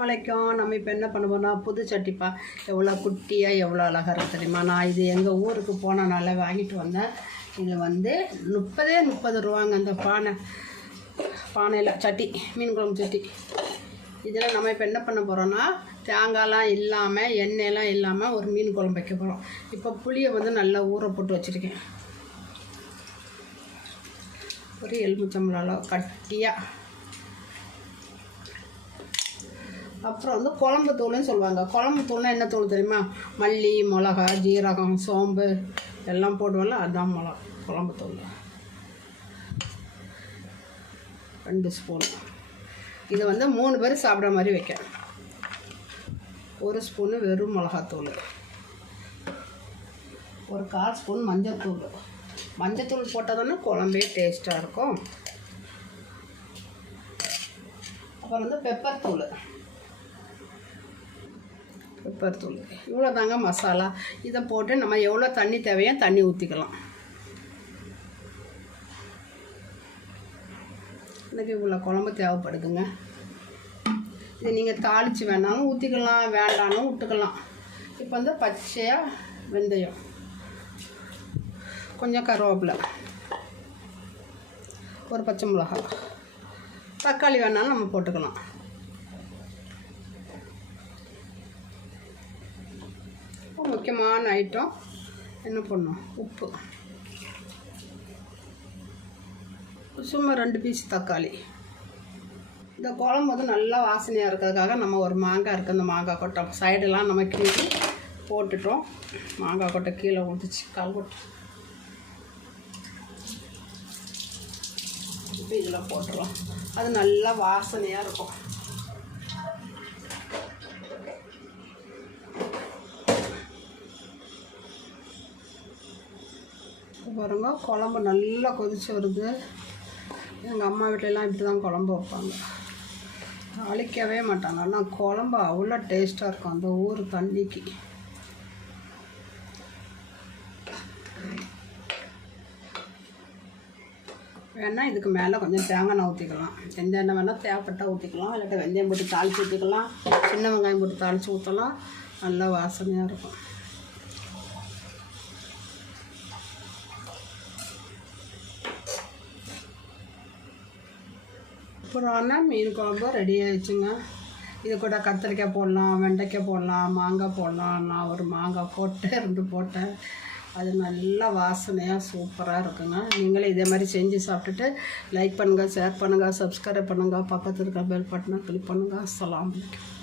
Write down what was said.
வணக்கம் நம்ம இப்போ என்ன பண்ண புது சட்டிப்பா. எவ்வளோ குட்டியாக எவ்வளோ அழகாக இருக்குது தெரியுமா? நான் இது எங்கள் ஊருக்கு போனனால வாங்கிட்டு வந்தேன். இது வந்து முப்பதே முப்பது ரூபாங்க அந்த பானை. பானையில் சட்டி மீன் குழம்பு சட்டி. இதில் நம்ம இப்போ என்ன பண்ண போகிறோன்னா தேங்காய்லாம் இல்லாமல் எண்ணெயெல்லாம் இல்லாமல் ஒரு மீன் குழம்பு வைக்க போகிறோம் இப்போ புளியை வந்து நல்லா ஊற போட்டு வச்சுருக்கேன். ஒரு எலுமிச்சம்பளம் கட்டியாக அப்புறம் வந்து குழம்பு தூள்னு சொல்லுவாங்க. குழம்பு தூள்னா என்ன தூள் தெரியுமா? மல்லி மிளகா ஜீரகம் சோம்பு எல்லாம் போடுவோம்ல அதுதான் மிளகா குழம்பு தூள். ரெண்டு ஸ்பூன் இது வந்து மூணு பேர் சாப்பிட்ற மாதிரி வைக்க ஒரு ஸ்பூனு வெறும் மிளகாத்தூள். ஒரு கால் ஸ்பூன் மஞ்சத்தூள். மஞ்சத்தூள் போட்டால் தானே குழம்பே டேஸ்ட்டாக இருக்கும். அப்புறம் வந்து பெப்பர் தூள். பெப்பர் தூள் இவ்வளோ தாங்க மசாலா. இதை போட்டு நம்ம எவ்வளோ தண்ணி தேவையோ தண்ணி ஊற்றிக்கலாம் எனக்கு இவ்வளோ குழம்பு தேவைப்படுதுங்க. இது நீங்கள் தாளித்து வேணாலும் ஊற்றிக்கலாம் வேண்டாலும் விட்டுக்கலாம். இப்போ வந்து பச்சையாக வெந்தயம். கொஞ்சம் கருவேப்பிலை. ஒரு பச்சை மிளகாய். தக்காளி வேணாலும் நம்ம போட்டுக்கலாம். முக்கியமான ஐட்டம் என்ன பண்ணணும் உப்பு. சும்மா ரெண்டு பீஸ் தக்காளி. இந்த குழம்பு வந்து நல்லா வாசனையாக இருக்கிறதுக்காக நம்ம ஒரு மாங்காய் இருக்குது அந்த மாங்காய் கொட்டை. சைடெல்லாம் நம்ம கீழே போட்டுட்டோம். மாங்காய் கொட்டை கீழே ஊற்றிச்சு கால் கொட்டை. இப்போ இதில் போட்டுருவோம் அது நல்லா வாசனையாக இருக்கும். பாருங்க குழம்பு நல்லா கொதிச்சு வருது. எங்கள் அம்மா வீட்டிலலாம் இப்படி தான் குழம்பு வைப்பாங்க. அழிக்கவே மாட்டாங்க. ஆனால் குழம்பு அவ்வளோ டேஸ்ட்டாக இருக்கும் அந்த ஊர் தண்ணிக்கு. வேணால் இதுக்கு மேலே கொஞ்சம் தேங்காய் எண்ணெய் ஊற்றிக்கலாம் எந்த எண்ணெய் வேணால் தேவைப்பட்டால் ஊற்றிக்கலாம் இல்லாட்டி வெந்தயம் போட்டு தாளித்து ஊற்றிக்கலாம் சின்ன வெங்காயம் போட்டு தாளித்து ஊற்றலாம் நல்லா வாசனையாக இருக்கும். அப்புறம்னா மீன் குழம்பு ரெடி ஆயிடுச்சுங்க. இது கூட கத்திரிக்காய் போடலாம் வெண்டைக்காய் போடலாம் மாங்காய் போடலாம். நான் ஒரு மாங்காய் போட்டேன் ரெண்டு போட்டேன். அது நல்லா வாசனையாக சூப்பராக இருக்குங்க. நீங்களும் இதே மாதிரி செஞ்சு சாப்பிட்டுட்டு லைக் பண்ணுங்கள் ஷேர் பண்ணுங்கள் சப்ஸ்கிரைப் பண்ணுங்கள் பக்கத்தில் இருக்க பெல் பட்டனை கிளிக் பண்ணுங்கள் அஸ்லாம் வலைக்கம்